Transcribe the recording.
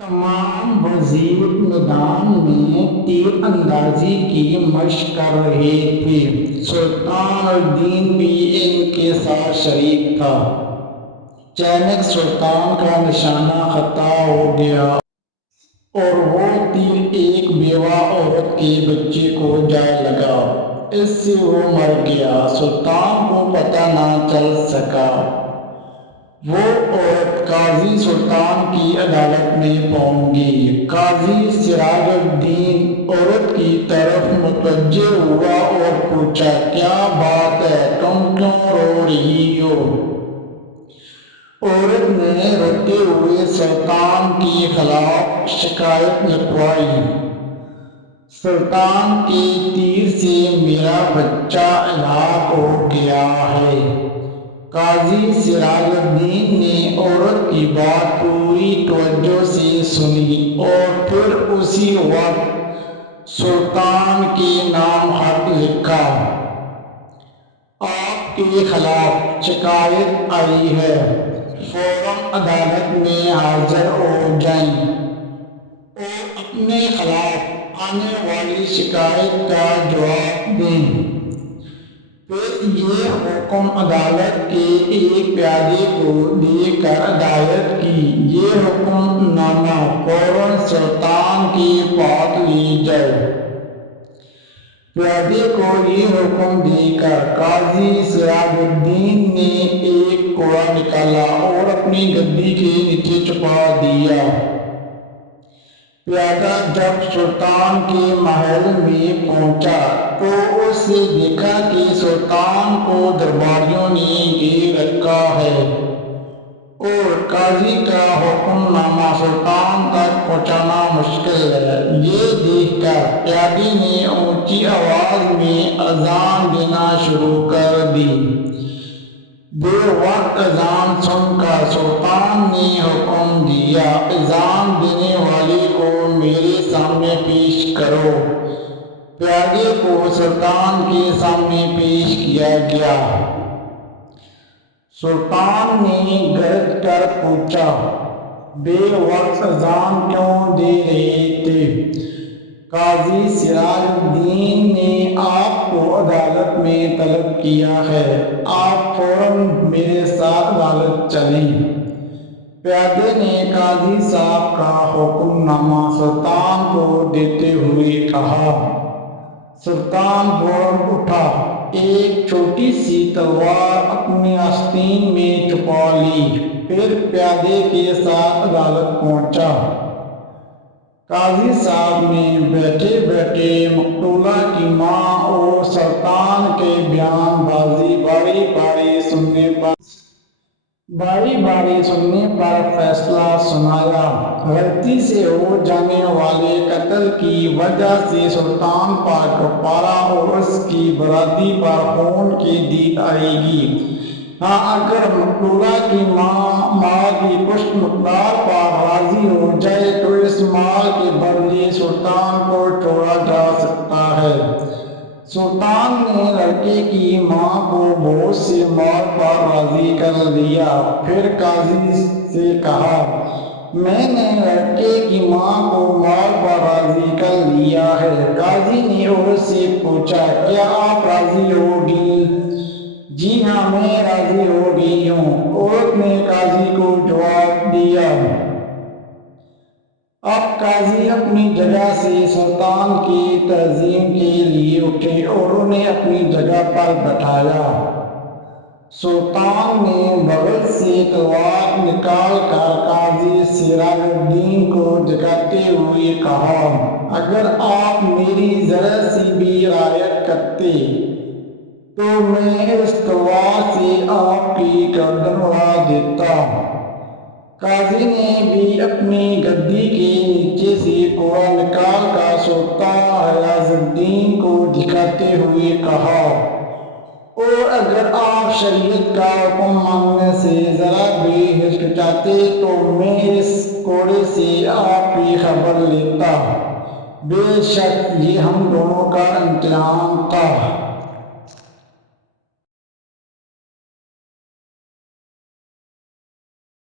تمام وزیر میدان میں تیر اندازی کی مشق کر رہے تھے۔ سلطان الدین بھی ان کے ساتھ شریک تھا۔ اچانک سلطان کا نشانہ خطا ہو گیا اور وہ تیر ایک بیوہ عورت کے بچے کو جا لگا۔ اس سے وہ مر گیا۔ سلطان کو پتہ نہ چل سکا۔ وہ عورت قاضی سلطان کی عدالت میں پہنچ گئی۔ قاضی سراج الدین عورت کی طرف متوجہ ہوا اور پوچھا، کیا بات ہے، تم کیوں رو رہی ہو؟ عورت نے روتے ہوئے سلطان کے خلاف شکایت لکھوائی۔ سلطان کے تیر سے میرا بچہ ہلاک ہو گیا ہے۔ قاضی سراج الدین نے عورت کی بات پوری توجہ سے سنی اور پھر اسی وقت سلطان کے نام خط لکھا۔ آپ کے خلاف شکایت آئی ہے، فوراً عدالت میں حاضر ہو جائیں اور اپنے خلاف آنے والی شکایت کا جواب دیں۔ پھر یہ حکم عدالت کے ایک پیادے کو دے کر ہدایت کی، یہ حکم نامہ فوراً سلطان کے پاس لے جاؤ۔ پیادے کو یہ حکم دے کر قاضی سراج الدین نے ایک کوڑا نکالا اور اپنی گدی کے نیچے چھپا دیا۔ پیادہ جب سلطان کے محل میں پہنچا تو اس نے دیکھا کہ سلطان کو درباریوں نے گھیر رکھا ہے اور قاضی کا حکم نامہ سلطان تک پہنچانا مشکل ہے۔ یہ دیکھ کر پیادے نے اونچی آواز میں اذان دینا شروع کر دی۔ بے وقت اذان سن کر سلطان نے حکم دیا، اذان دینے والے کو میرے سامنے پیش کرو۔ پیادے کو سلطان کے سامنے پیش کیا گیا۔ سلطان نے گرج کر پوچھا، بے وقت اذان کیوں دے رہے تھے؟ قاضی سراج الدین نے آپ کو عدالت میں طلب کیا ہے، آپ فوراً میرے ساتھ عدالت چلیں۔ پیادے نے قاضی صاحب کا حکم نامہ سلطان کو دیتے ہوئے کہا۔ سلطان فوراً اٹھا، ایک چھوٹی سی تلوار اپنی آستین میں چھپا لی، پھر پیادے کے ساتھ عدالت پہنچا۔ قاضی صاحب نے بیٹھے بیٹھے مقتولہ کی ماں اور سلطان کے بیان بازی باری باری سننے پر فیصلہ سنایا۔ غلطی سے ہو جانے والے قتل کی وجہ سے سلطان پر کفارہ اور اس کی برادری پر خون کی دید آئے گی۔ ہاں، اگر مقتولہ کی ماں مال کی کچھ مقدار پر راضی ہو جائے تو اس مال کے بدلے سلطان کو چھوڑا جا سکتا ہے۔ سلطان نے لڑکے کی ماں کو بہت سے مال پر راضی کر لیا۔ پھر قاضی سے کہا، میں نے لڑکے کی ماں کو مال پر راضی کر لیا ہے۔ قاضی نے عورت سے پوچھا، کیا آپ راضی ہو گئی؟ جی ہاں، میں راضی ہو گئی ہوں، عورت نے قاضی کو جواب دیا۔ اب قاضی اپنی جگہ سے سلطان کی تعظیم کے لیے اٹھے اور انہیں اپنی جگہ پر بٹھایا۔ سلطان نے بغل سے تلوار نکال کر قاضی سراج الدین کو دکھاتے ہوئے کہا، اگر آپ میری ذرا سی بھی رعایت کرتے تو میں اس تلوار سے آپ کی گردن اڑا دیتا۔ قاضی نے بھی اپنی گدی کے نیچے سے کوڑا نکال کر سلطان غیاث الدین کو دکھاتے ہوئے کہا، اور اگر آپ شریعت کا حکم ماننے سے ذرا بھی ہچکچاتے تو میں اس کوڑے سے آپ کی خبر لیتا۔ بے شک یہ ہم دونوں کا امتحان تھا۔